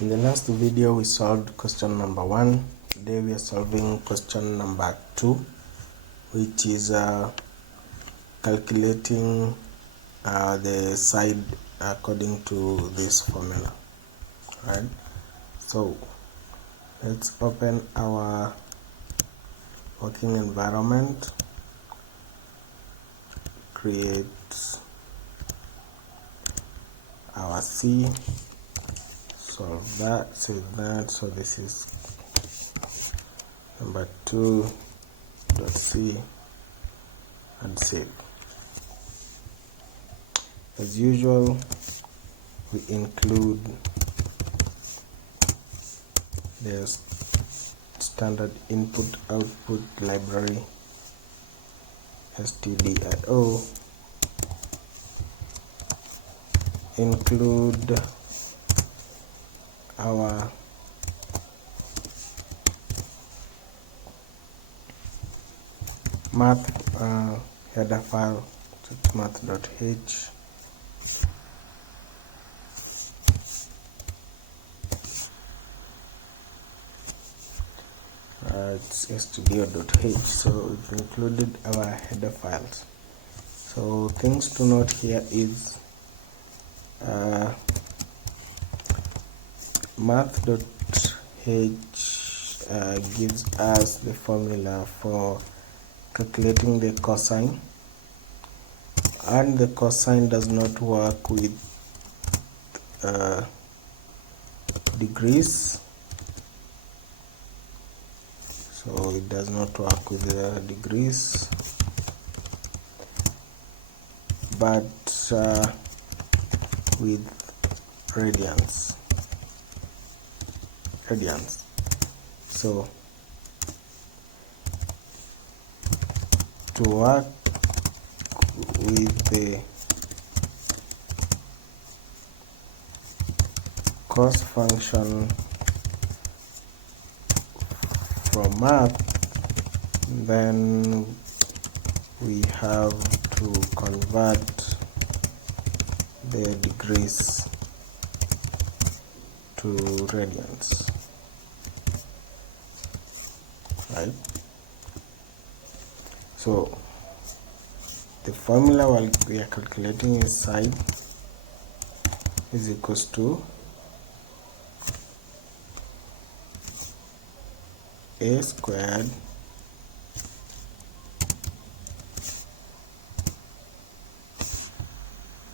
In the last video we solved question number 1. Today we are solving question number 2, which is calculating the side according to this formula. Right? So let's open our working environment, create our C, solve that, save that. So this is number 2.c and save. As usual, we include the standard input output library stdio, include our math header file, math.h, it's studio.h. so we've included our header files. So things to note here is math.h gives us the formula for calculating the cosine, and the cosine does not work with degrees, so it does not work with degrees, but with radians. So to work with the cos function from math, then we have to convert the degrees to radians, right? So the formula while we are calculating is side is equals to a squared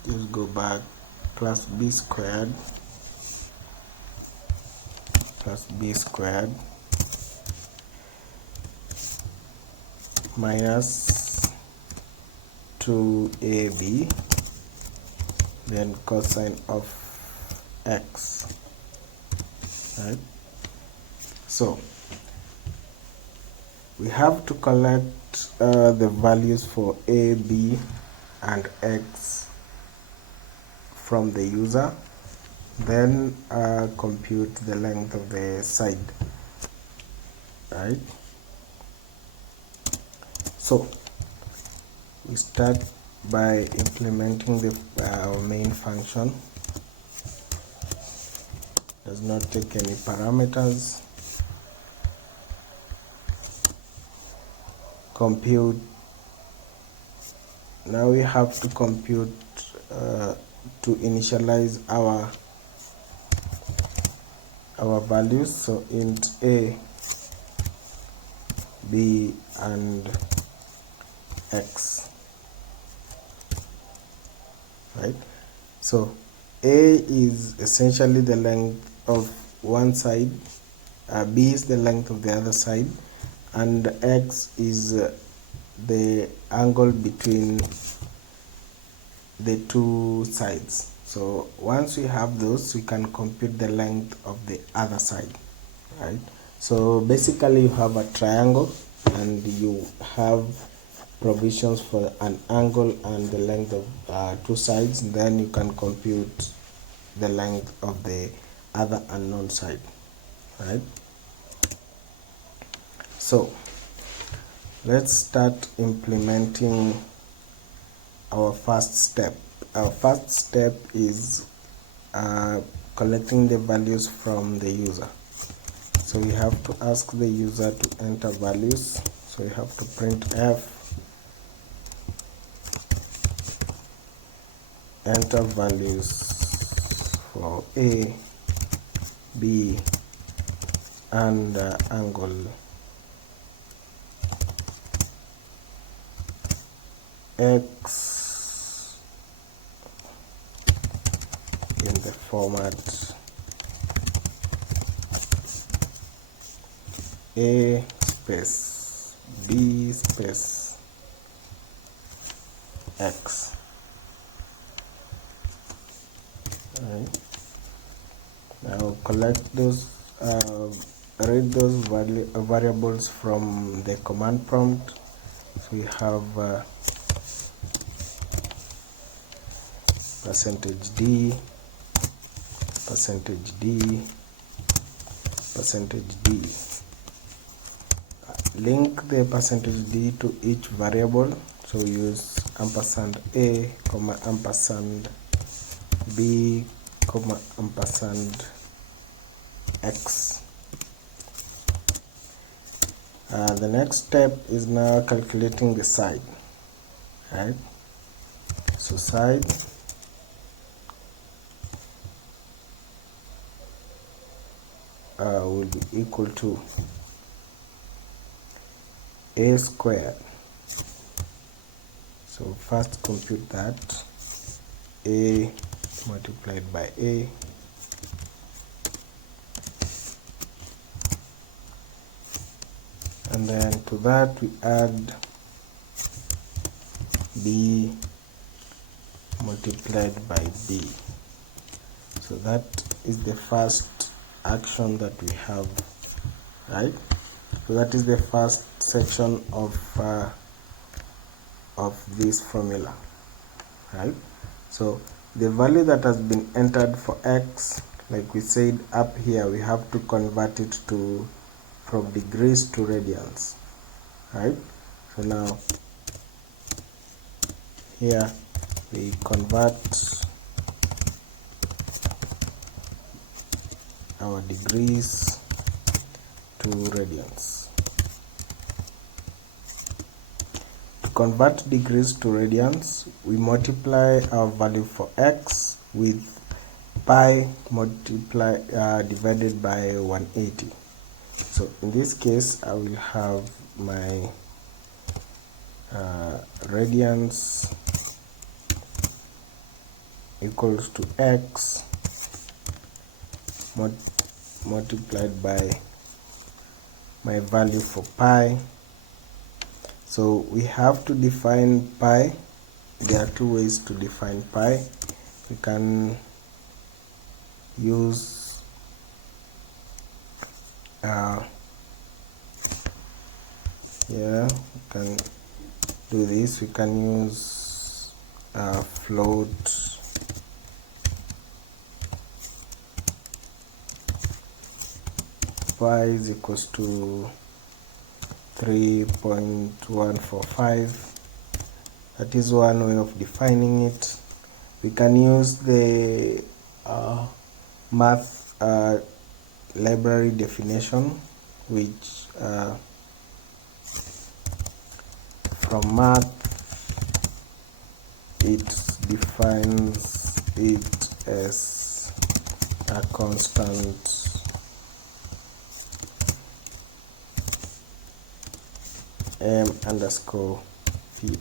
just go back plus b squared minus 2ab, then cosine of x, right? So we have to collect the values for a, b and x from the user, then compute the length of the side, right? So we start by implementing our main function. Does not take any parameters. Compute. Now we have to compute to initialize our values, so int a, b and x, right? So a is essentially the length of one side, b is the length of the other side, and x is the angle between the two sides. So once we have those, we can compute the length of the other side, right? So basically you have a triangle and you have provisions for an angle and the length of two sides, then you can compute the length of the other unknown side, right? So let's start implementing our first step. Our first step is collecting the values from the user. So we have to ask the user to enter values. So we have to print f enter values for a, b, and angle x in the format a space b space x. Alright. Now collect those, read those variables from the command prompt. So we have %d, %d, %d. Link the %d to each variable. So we use ampersand a, comma ampersand b, comma ampersand x. The next step is now calculating the side, right? So side will be equal to a squared. So first compute that, a multiplied by a and then to that we add b multiplied by b. So that is the first action that we have, right? So that is the first section of this formula, right? So the value that has been entered for x, like we said up here, we have to convert it to from degrees to radians, right? So now here we convert our degrees to radians. To convert degrees to radians, we multiply our value for x with pi divided by 180. So in this case, I will have my radians equals to x multiplied by my value for pi. So we have to define pi. There are two ways to define pi. We can use we can do this. We can use float pi is equals to 3.145. That is one way of defining it. We can use the math library definition, which from math it defines it as a constant m underscore vi,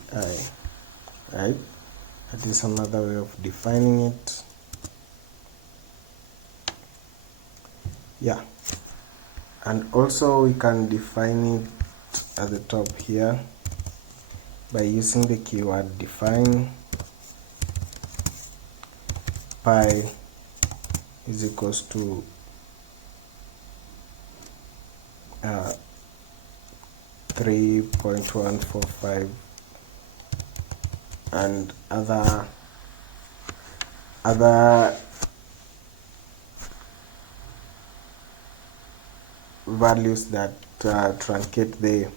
right? That is another way of defining it. Yeah, and also we can define it at the top here by using the keyword define. Pi is equals to 3.145 and other values that truncate the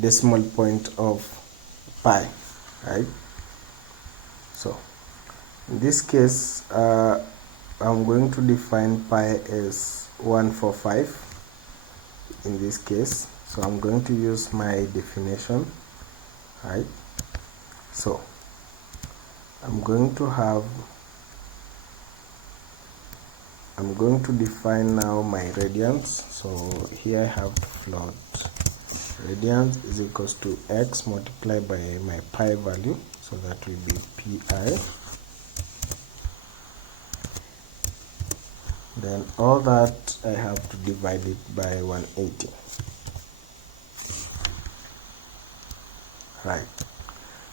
decimal point of pi, right? So in this case I'm going to define pi as 145 in this case, so I'm going to use my definition, right? So I'm going to define now my radians. So here I have to float radians is equals to x multiplied by my pi value, so that will be pi. Then all that I have to divide it by 180. Right.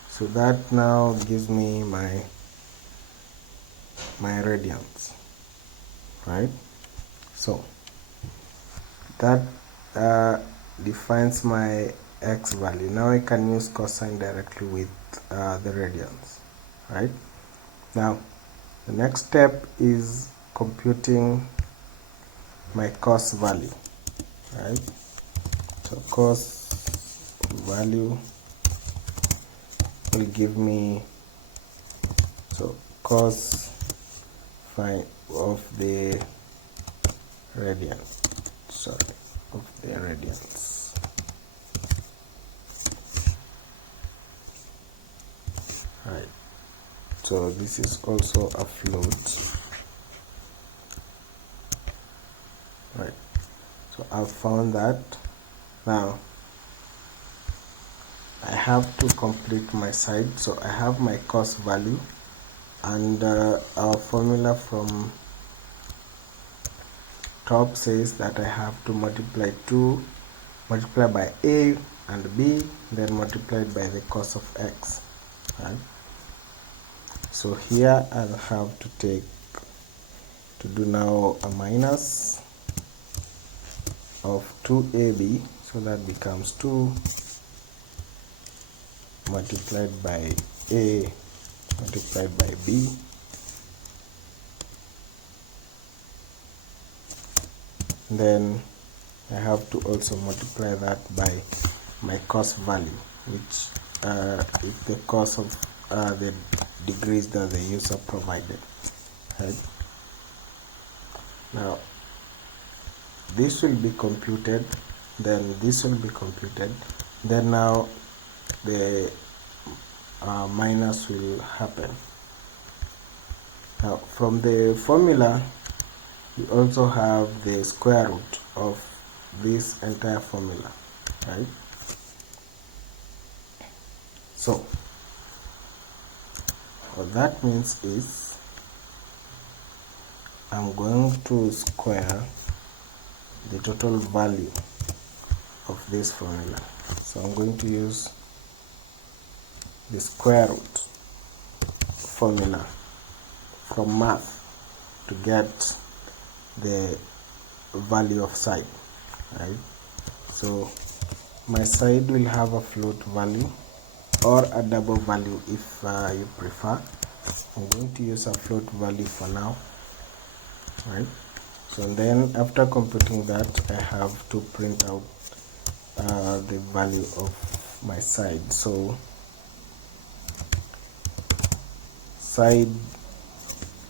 So that now gives me my radians. Right. So that defines my x value. Now I can use cosine directly with the radians. Right. Now the next step is computing my cos value, right? So cos value will give me, so cos phi of the radians, right? So this is also a float. Right, so I've found that. Now I have to complete my side, so I have my cos value, and our formula from top says that I have to multiply by a and b, then multiplied by the cos of x, right? So here I'll have to do now a minus of 2ab, so that becomes 2 multiplied by a multiplied by b, then I have to also multiply that by my cos value, which is the cos of the degrees that the user provided, right? Now this will be computed, then this will be computed, then now the minus will happen. Now from the formula we also have the square root of this entire formula, right? So what that means is I'm going to square the total value of this formula. So I'm going to use the square root formula from math to get the value of side, right? So my side will have a float value or a double value if you prefer. I'm going to use a float value for now, right? So then after computing that, I have to print out the value of my side. So side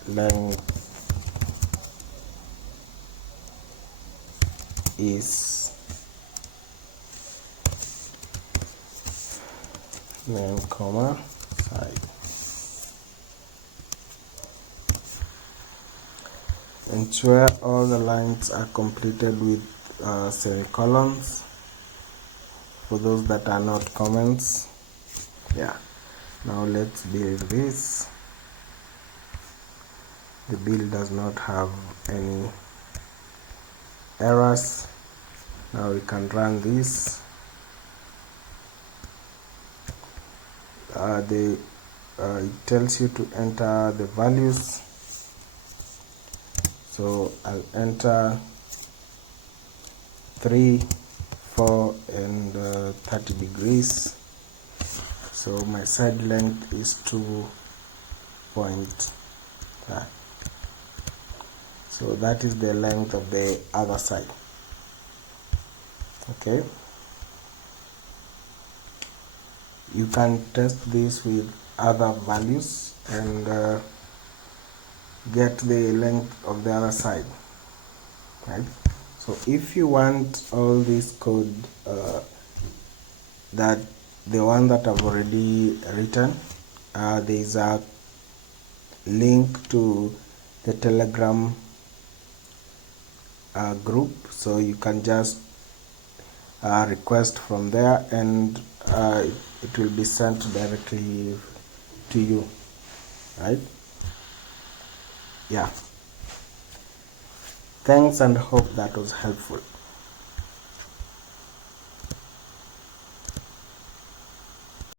length is name comma side, ensure all the lines are completed with semicolons for those that are not comments. Yeah, now let's build this. The build does not have any errors. Now we can run this. It tells you to enter the values, so I'll enter 3, 4 and 30 degrees. So my side length is 2.5. So that is the length of the other side. Okay, you can test this with other values, and get the length of the other side, right? So if you want all this code, that the one that I've already written, there is a link to the Telegram group, so you can just request from there, and it will be sent directly to you, right? Yeah, thanks, and hope that was helpful.